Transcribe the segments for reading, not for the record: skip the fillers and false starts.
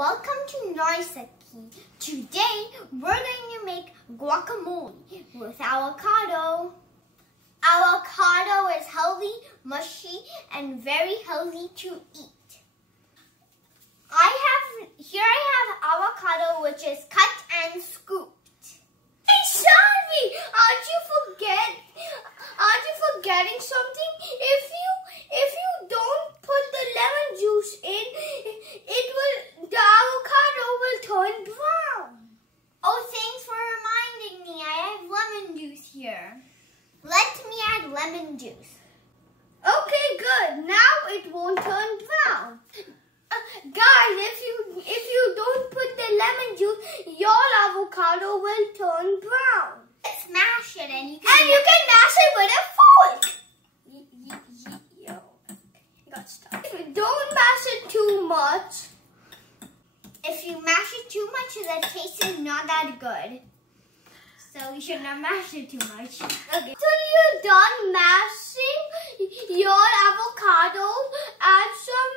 Welcome to Narisaki. Today we're going to make guacamole with avocado. Avocado is healthy, mushy, and very healthy to eat. I have avocado which is cut and scooped. Hey Sharvi, aren't you forgetting something? If you don't put the lemon juice in, the avocado will turn brown. Oh, thanks for reminding me. I have lemon juice here. Let me add lemon juice. Okay, good. Now it won't turn brown. Guys, if you don't put the lemon juice, your avocado will turn brown. Let's mash it, and you can mash it with a fork. I got stuck. Don't mash it too much. If you mash it too much, the taste is not that good. So you should not mash it too much. Okay. Till you're done mashing your avocado, add some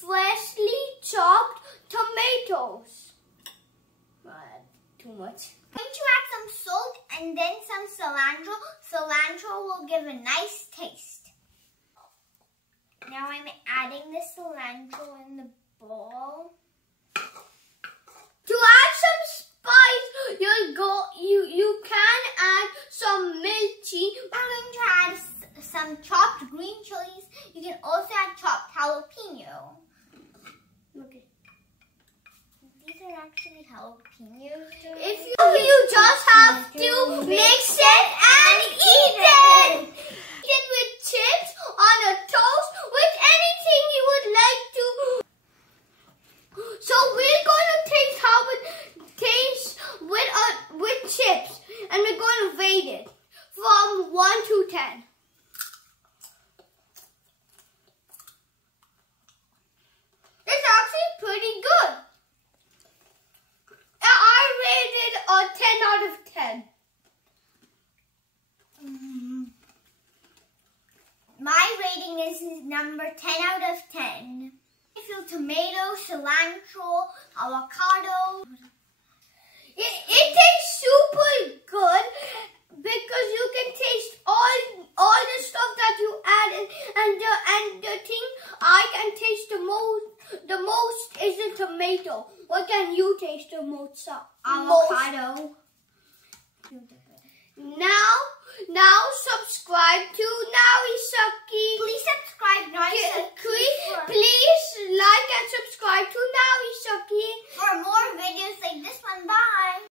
freshly chopped tomatoes. Too much. I'm going to add some salt and then some cilantro. Cilantro will give a nice taste. Now I'm adding the cilantro in the bowl. To add some spice, you can add some milchi. I'm going to add some chopped green chilies. You can also add chopped jalapeno. Look at these are actually jalapenos. If you just have to mix it and eat it. Eat it with chips, on a toast, with anything you would like to. So we're going to taste how it tastes with chips, and we're going to rate it from 1 to 10. It's actually pretty good. I rated a 10 out of 10. My rating is number 10 out of 10. I feel tomato, cilantro, avocado. It tastes super good because you can taste all the stuff that you added, and the thing I can taste the most is the tomato. What can you taste the most? Avocado. Now subscribe to Narisaki. Please subscribe Narisaki. Please like and subscribe to